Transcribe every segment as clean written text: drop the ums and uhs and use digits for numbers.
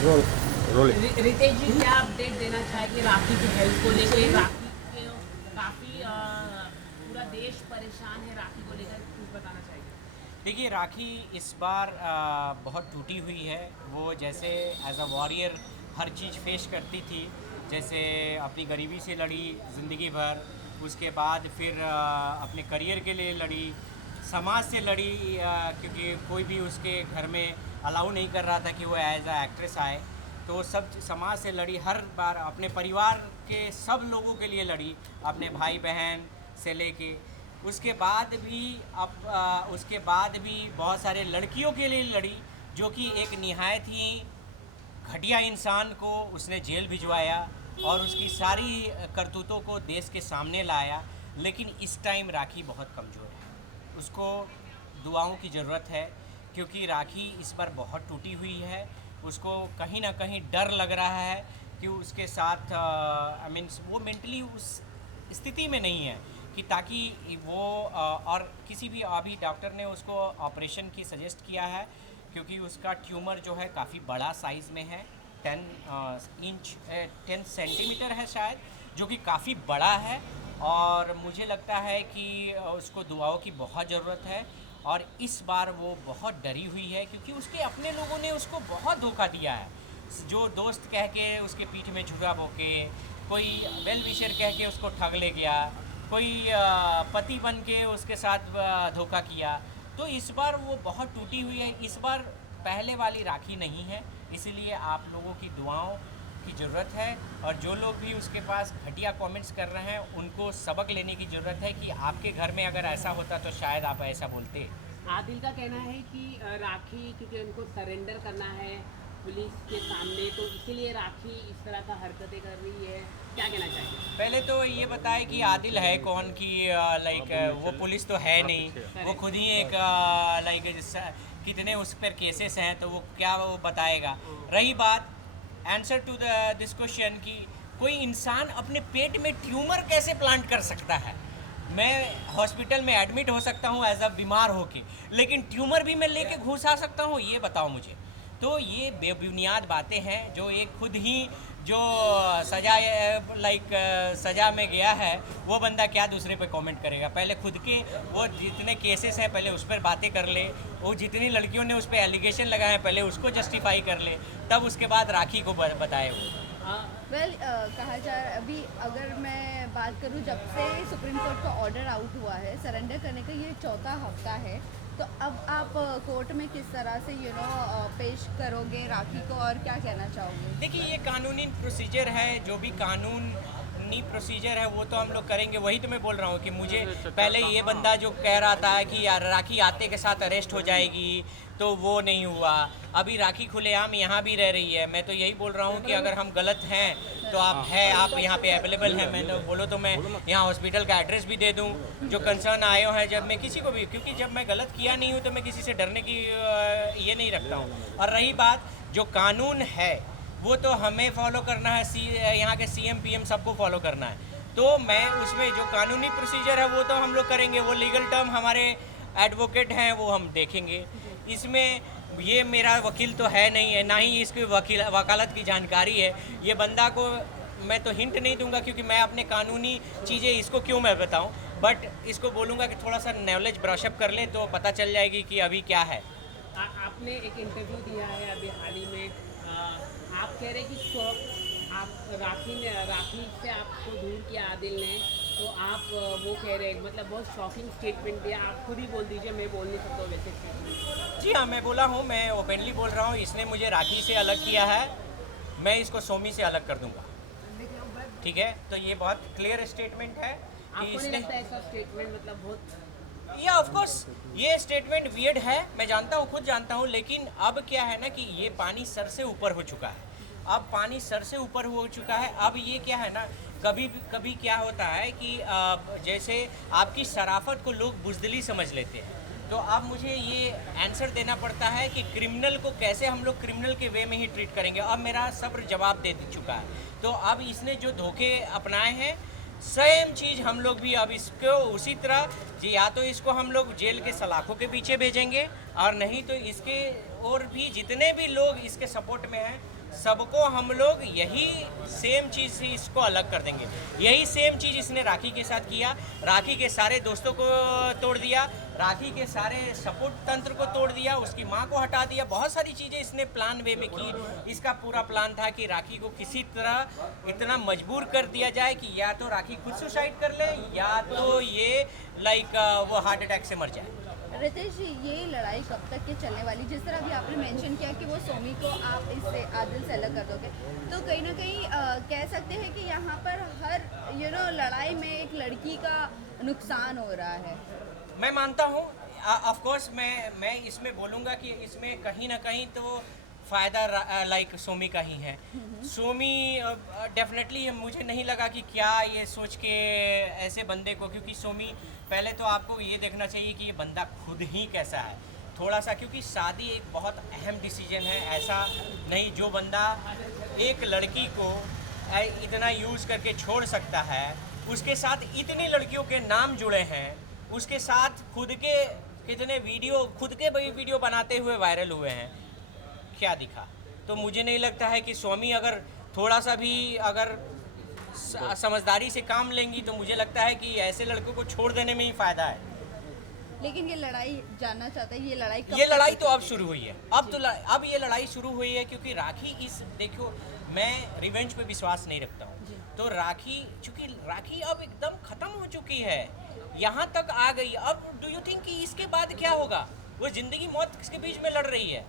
Role role Ritesh जी, क्या update देना चाहेंगे राखी की हेल्थ को लेकर? राखी के काफ़ी पूरा देश परेशान है राखी को लेकर, कुछ बताना चाहेंगे? देखिए, राखी इस बार बहुत टूटी हुई है। वो जैसे एज अ वॉरियर हर चीज़ फेस करती थी, जैसे अपनी गरीबी से लड़ी ज़िंदगी भर, उसके बाद फिर अपने करियर के लिए लड़ी, समाज से लड़ी, क्योंकि कोई भी उसके घर में अलाउ नहीं कर रहा था कि वो एज अ एक्ट्रेस आए। तो वो सब समाज से लड़ी, हर बार अपने परिवार के सब लोगों के लिए लड़ी, अपने भाई बहन से लेके। उसके बाद भी उसके बाद भी बहुत सारे लड़कियों के लिए लड़ी, जो कि एक निहायत ही घटिया इंसान को उसने जेल भिजवाया और उसकी सारी करतूतों को देश के सामने लाया। लेकिन इस टाइम राखी बहुत कमज़ोर है, उसको दुआओं की ज़रूरत है, क्योंकि राखी इस बार बहुत टूटी हुई है। उसको कहीं ना कहीं डर लग रहा है कि उसके साथ आई मीन्स वो मेंटली उस स्थिति में नहीं है कि ताकि वो और किसी भी अभी डॉक्टर ने उसको ऑपरेशन की सजेस्ट किया है, क्योंकि उसका ट्यूमर जो है काफ़ी बड़ा साइज़ में है, 10 सेंटीमीटर है शायद, जो कि काफ़ी बड़ा है। और मुझे लगता है कि उसको दुआओं की बहुत ज़रूरत है। और इस बार वो बहुत डरी हुई है, क्योंकि उसके अपने लोगों ने उसको बहुत धोखा दिया है। जो दोस्त कह के उसके पीठ में झुरा बोके, कोई वेल विशर कह के उसको ठग ले गया, कोई पति बन के उसके साथ धोखा किया। तो इस बार वो बहुत टूटी हुई है। इस बार पहले वाली राखी नहीं है, इसीलिए आप लोगों की दुआओं की ज़रूरत है। और जो लोग भी उसके पास घटिया कमेंट्स कर रहे हैं, उनको सबक लेने की ज़रूरत है कि आपके घर में अगर ऐसा होता तो शायद आप ऐसा बोलते। आदिल का कहना है कि राखी, क्योंकि उनको सरेंडर करना है पुलिस के सामने, तो इसीलिए राखी इस तरह का हरकतें कर रही है। क्या कहना चाहेंगे? पहले तो ये बताए कि आदिल है कौन, कि लाइक वो पुलिस तो है नहीं, वो खुद ही एक लाइक कितने उस पर केसेस हैं, तो वो क्या वो बताएगा। रही बात आंसर टू दिस क्वेश्चन कि कोई इंसान अपने पेट में ट्यूमर कैसे प्लांट कर सकता है। मैं हॉस्पिटल में एडमिट हो सकता हूँ एज अ बीमार होके, लेकिन ट्यूमर भी मैं लेके घुस आ सकता हूँ, ये बताओ मुझे। तो ये बेबुनियाद बातें हैं, जो एक खुद ही जो सजा लाइक सजा में गया है, वो बंदा क्या दूसरे पे कमेंट करेगा। पहले खुद के वो जितने केसेस हैं पहले उस पर बातें कर ले, वो जितनी लड़कियों ने उस पर एलिगेशन लगाए हैं पहले उसको जस्टिफाई कर ले, तब उसके बाद राखी को बताए वो। कहा जाए अभी अगर मैं बात करूं, जब से सुप्रीम कोर्ट का ऑर्डर आउट हुआ है सरेंडर करने का, ये चौथा हफ्ता है, तो अब आप कोर्ट में किस तरह से पेश करोगे राखी को और क्या कहना चाहोगे? देखिए, ये कानूनी प्रोसीजर है, जो भी कानूनी प्रोसीजर है वो तो हम लोग करेंगे। वही तो मैं बोल रहा हूँ कि मुझे पहले ये बंदा जो कह रहा था कि यार राखी आते के साथ अरेस्ट हो जाएगी, तो वो नहीं हुआ। अभी राखी खुलेआम यहाँ भी रह रही है। मैं तो यही बोल रहा हूँ कि अगर हम गलत हैं तो आप यहाँ पे अवेलेबल हैं, मैंने बोलो तो मैं यहाँ हॉस्पिटल का एड्रेस भी दे दूँ। जो कंसर्न आए हैं, जब मैं किसी को भी, क्योंकि जब मैं गलत किया नहीं हूँ तो मैं किसी से डरने की ये नहीं रखता हूँ। और रही बात, जो कानून है वो तो हमें फॉलो करना है, यहाँ के सीएम पीएम सबको फॉलो करना है। तो मैं उसमें जो कानूनी प्रोसीजर है वो तो हम लोग करेंगे, वो लीगल टर्म हमारे एडवोकेट हैं वो हम देखेंगे। इसमें ये मेरा वकील तो है नहीं है, ना ही इसकी वकालत की जानकारी है। ये बंदा को मैं तो हिंट नहीं दूंगा, क्योंकि मैं अपने कानूनी चीज़ें इसको क्यों मैं बताऊं, बट इसको बोलूँगा कि थोड़ा सा नॉलेज ब्रशअप कर ले तो पता चल जाएगी कि अभी क्या है। आपने एक इंटरव्यू दिया है अभी हाल ही में, आप कह रहे कि आप राखी से आपको दूर किया आदिल ने, तो आप वो कह रहे हैं, मतलब बहुत शॉकिंग स्टेटमेंट दिया। आप खुद ही बोल दीजिए, मैं बोल नहीं सकता वैसे स्टेटमेंट। जी हाँ, मैं बोला हूँ, मैं ओपनली बोल रहा हूँ। इसने मुझे राखी से अलग किया है, मैं इसको सोमी से अलग कर दूंगा, ठीक है। तो ये बहुत क्लियर स्टेटमेंट है कि आपको नहीं इसने, लगता ऐसा स्टेटमेंट मतलब बहुत? या ऑफ कोर्स ये स्टेटमेंट वियर्ड है, मैं जानता हूँ, खुद जानता हूँ। लेकिन अब क्या है ना कि ये पानी सर से ऊपर हो चुका है। अब पानी सर से ऊपर हो चुका है। अब ये क्या है ना, कभी कभी क्या होता है कि जैसे आपकी शराफत को लोग बुज़दिली समझ लेते हैं, तो अब मुझे ये आंसर देना पड़ता है कि क्रिमिनल को कैसे हम लोग क्रिमिनल के वे में ही ट्रीट करेंगे। अब मेरा सब्र जवाब दे चुका है। तो अब इसने जो धोखे अपनाए हैं, सेम चीज़ हम लोग भी अब इसको उसी तरह जी, या तो इसको हम लोग जेल के सलाखों के पीछे भेजेंगे, और नहीं तो इसके और भी जितने भी लोग इसके सपोर्ट में हैं सबको हम लोग यही सेम चीज़ से इसको अलग कर देंगे। यही सेम चीज़ इसने राखी के साथ किया, राखी के सारे दोस्तों को तोड़ दिया, राखी के सारे सपोर्ट तंत्र को तोड़ दिया, उसकी माँ को हटा दिया, बहुत सारी चीज़ें इसने प्लान वे में की। इसका पूरा प्लान था कि राखी को किसी तरह इतना मजबूर कर दिया जाए कि या तो राखी खुद सुसाइड कर ले या तो ये वो हार्ट अटैक से मर जाए। रितेश जी, ये लड़ाई कब तक के चलने वाली? जिस तरह अभी आपने मेंशन किया कि वो सोमी को आप इससे आदिल से अलग कर दोगे, तो कहीं ना कहीं कह सकते हैं कि यहाँ पर हर लड़ाई में एक लड़की का नुकसान हो रहा है। मैं मानता हूँ, ऑफ कोर्स मैं इसमें बोलूँगा कि इसमें कहीं ना कहीं तो फ़ायदा सोमी का ही है। सोमी डेफिनेटली मुझे नहीं लगा कि क्या ये सोच के ऐसे बंदे को, क्योंकि सोमी पहले तो आपको ये देखना चाहिए कि ये बंदा खुद ही कैसा है थोड़ा सा, क्योंकि शादी एक बहुत अहम डिसीजन है। ऐसा नहीं जो बंदा एक लड़की को इतना यूज़ करके छोड़ सकता है, उसके साथ इतनी लड़कियों के नाम जुड़े हैं, उसके साथ खुद के कितने खुद के वीडियो बनाते हुए वायरल हुए हैं, क्या दिखा। तो मुझे नहीं लगता है कि स्वामी अगर थोड़ा सा भी अगर समझदारी से काम लेंगी तो मुझे लगता है कि ऐसे लड़कों को छोड़ देने में ही फ़ायदा है। लेकिन ये लड़ाई जानना चाहते हैं, ये लड़ाई तो अब शुरू हुई है। अब ये लड़ाई शुरू हुई है क्योंकि राखी देखो, मैं रिवेंज पे विश्वास नहीं रखता हूँ, तो चूँकि राखी अब एकदम ख़त्म हो चुकी है, यहाँ तक आ गई। अब डू यू थिंक कि इसके बाद क्या होगा? वो ज़िंदगी मौत के बीच में लड़ रही है,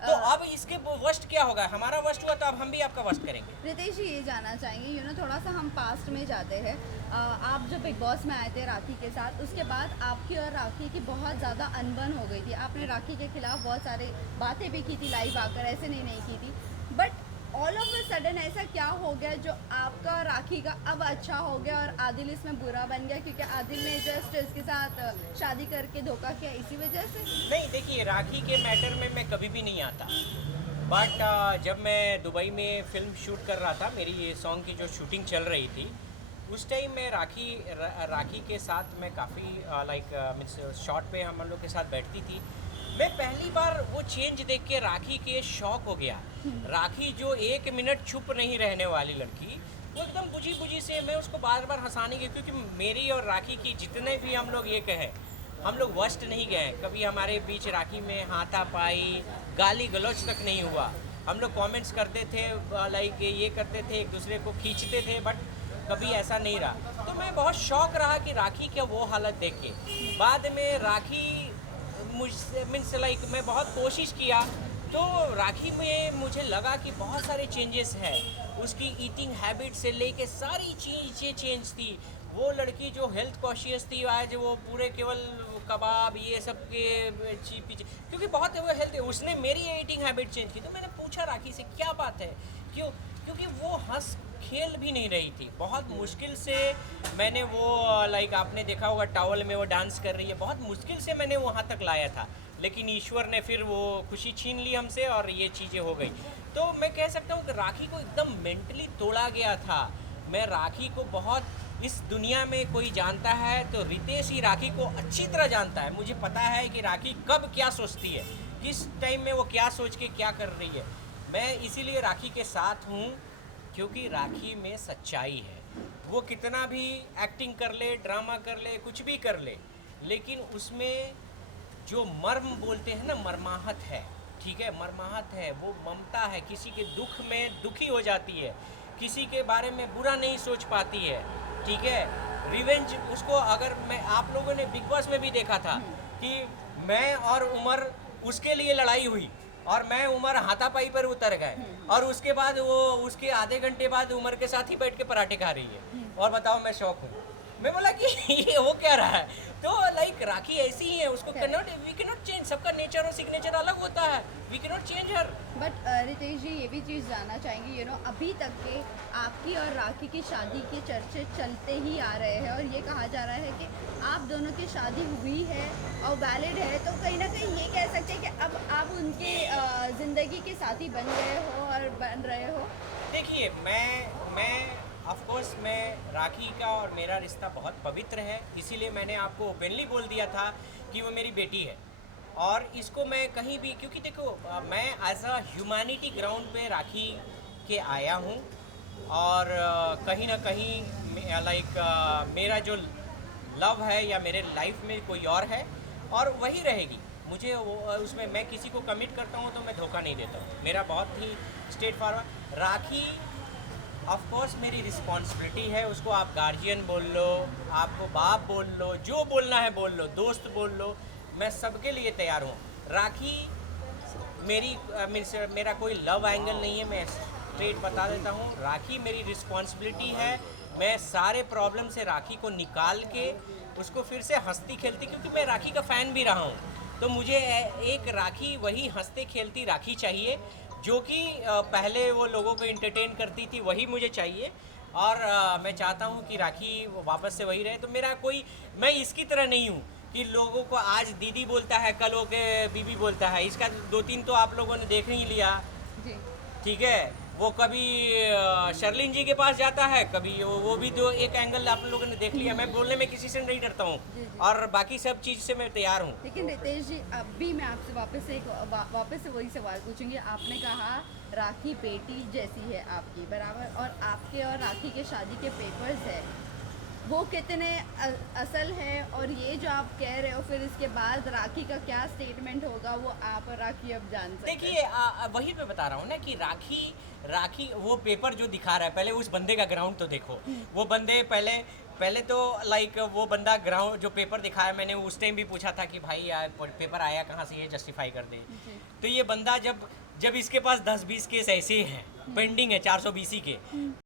तो अब इसके वस्ट क्या होगा? हमारा वस्ट हुआ तो अब हम भी आपका वस्ट करेंगे। रितेश जी, ये जानना चाहेंगे थोड़ा सा हम पास्ट में जाते हैं। आप जब बिग बॉस में आए थे राखी के साथ, उसके बाद आपकी और राखी की बहुत ज़्यादा अनबन हो गई थी। आपने राखी के खिलाफ बहुत सारे बातें भी की थी लाइव आकर, ऐसे नहीं की थी। But all of a sudden ऐसा क्या हो गया जो आपका और राखी का अब अच्छा हो गया और आदिल इसमें बुरा बन गया? क्योंकि आदिल ने जस्ट इसके साथ शादी करके धोखा किया, इसी वजह से? नहीं, देखिए, राखी के मैटर में मैं कभी भी नहीं आता। बट जब मैं दुबई में फिल्म शूट कर रहा था, मेरी ये सॉन्ग की जो शूटिंग चल रही थी, उस टाइम मैं राखी के साथ मैं काफ़ी मीन्स शॉट पे हम लोग के साथ बैठती थी। मैं पहली बार वो चेंज देख के राखी के शॉक हो गया। राखी जो 1 मिनट चुप नहीं रहने वाली लड़की, वो एकदम बुझी से मैं उसको बार बार हंसाने की, क्योंकि मेरी और राखी की जितने भी हम लोग ये कहें, हम लोग वस्ट नहीं गए कभी। हमारे बीच राखी में हाथापाई, गाली गलौज तक नहीं हुआ। हम लोग कमेंट्स करते थे, ये करते थे, एक दूसरे को खींचते थे, बट कभी ऐसा नहीं रहा। तो मैं बहुत शौक रहा कि राखी क्या वो हालत देख के। बाद में राखी मुझसे मैं बहुत कोशिश किया, तो राखी में मुझे लगा कि बहुत सारे चेंजेस हैं। उसकी ईटिंग हैबिट से लेके सारी चीज़ें चेंज थी। वो लड़की जो हेल्थ कॉशियस थी, आज वो पूरे केवल कबाब ये सब के पीछे, क्योंकि बहुत वो हेल्थ, उसने मेरी ईटिंग हैबिट चेंज की। तो मैंने पूछा राखी से क्या बात है, क्योंकि वो हंस खेल भी नहीं रही थी। बहुत मुश्किल से मैंने वो आपने देखा होगा टॉवल में वो डांस कर रही है, बहुत मुश्किल से मैंने वहाँ तक लाया था, लेकिन ईश्वर ने फिर वो खुशी छीन ली हमसे और ये चीज़ें हो गई। तो मैं कह सकता हूँ कि राखी को एकदम मेंटली तोड़ा गया था। मैं राखी को बहुत, इस दुनिया में कोई जानता है तो रितेश ही राखी को अच्छी तरह जानता है। मुझे पता है कि राखी कब क्या सोचती है, किस टाइम में वो क्या सोच के क्या कर रही है। मैं इसीलिए राखी के साथ हूँ, क्योंकि राखी में सच्चाई है। वो कितना भी एक्टिंग कर ले, ड्रामा कर ले, कुछ भी कर ले, लेकिन उसमें जो मर्म बोलते हैं ना, मर्माहत है, ठीक है, मर्माहत है, वो ममता है। किसी के दुख में दुखी हो जाती है, किसी के बारे में बुरा नहीं सोच पाती है, ठीक है। रिवेंज उसको, अगर मैं, आप लोगों ने बिग बॉस में भी देखा था कि मैं और उमर, उसके लिए लड़ाई हुई और मैं उमर हाथापाई पर उतर गए, और उसके बाद वो उसके आधे घंटे बाद उमर के साथ ही बैठ के पराठे खा रही है, और बताओ मैं शौक हूँ। मैं बोला कि ये वो क्या रहा है। तो राखी ऐसी ही है, उसको वी कैनॉट चेंज। सबका नेचर और सिग्नेचर अलग होता है, we cannot change her. But Ritesh ji, ये भी चीज़ जानना चाहेंगे, अभी तक के आपकी और राखी की शादी के चर्चे चलते ही आ रहे हैं और ये कहा जा रहा है कि आप दोनों की शादी हुई है और वैलिड है, तो कहीं ना कहीं ये कह सकते हैं कि अब आप उनके ज़िंदगी के साथी बन गए हो और बन रहे हो। देखिए, मैं ऑफ कोर्स मैं राखी का और मेरा रिश्ता बहुत पवित्र है, इसीलिए मैंने आपको ओपनली बोल दिया था कि वो मेरी बेटी है। और इसको मैं कहीं भी, क्योंकि देखो मैं एज अ ह्यूमैनिटी ग्राउंड पे राखी के आया हूँ, और कहीं ना कहीं लाइक मेरा जो लव है या मेरे लाइफ में कोई और है और वही रहेगी। मुझे उसमें मैं किसी को कमिट करता हूँ तो मैं धोखा नहीं देता हूँ। मेरा बहुत ही straightforward. Rakhi of course मेरी रिस्पॉन्सिबिलिटी है, उसको आप गार्जियन बोल लो, आपको बाप बोल लो, जो बोलना है बोल लो, दोस्त बोल लो, मैं सबके लिए तैयार हूँ। राखी मेरा कोई लव एंगल नहीं है, मैं स्ट्रेट बता देता हूँ। राखी मेरी रिस्पॉन्सिबिलिटी है। मैं सारे प्रॉब्लम से राखी को निकाल के उसको फिर से हंसती खेलती, क्योंकि मैं राखी का फ़ैन भी रहा हूँ, तो मुझे एक राखी वही हंसते खेलती राखी चाहिए, जो कि पहले वो लोगों को एंटरटेन करती थी, वही मुझे चाहिए। और मैं चाहता हूँ कि राखी वापस से वही रहे। तो मेरा कोई, मैं इसकी तरह नहीं हूँ कि लोगों को आज दीदी बोलता है, कल होके बीबी बोलता है। इसका 2-3 तो आप लोगों ने देख ही लिया, जी ठीक है। वो कभी शर्लिन जी के पास जाता है, कभी वो भी दो एक एंगल आप लोगों ने देख लिया। मैं बोलने में किसी से नहीं डरता हूँ, जी, जी। और बाकी सब चीज़ से मैं तैयार हूँ। लेकिन रितेश जी, अब भी मैं आपसे वापस से वही सवाल पूछूंगी। आपने कहा राखी बेटी जैसी है आपकी, बराबर, और आपके और राखी के शादी के पेपर्स है, वो कितने असल है, और ये जो आप कह रहे हो फिर इसके बाद राखी का क्या स्टेटमेंट होगा, वो आप और राखी अब जान सकते हैं। देखिए वही मैं बता रहा हूँ ना कि राखी वो पेपर जो दिखा रहा है, पहले उस बंदे का ग्राउंड तो देखो। वो बंदे पहले तो लाइक वो बंदा ग्राउंड जो पेपर दिखाया, मैंने उस टाइम भी पूछा था कि भाई यार पेपर आया कहाँ से, ये जस्टिफाई कर दे। जी। तो ये बंदा जब इसके पास 10-20 केस ऐसे हैं पेंडिंग है 420 के,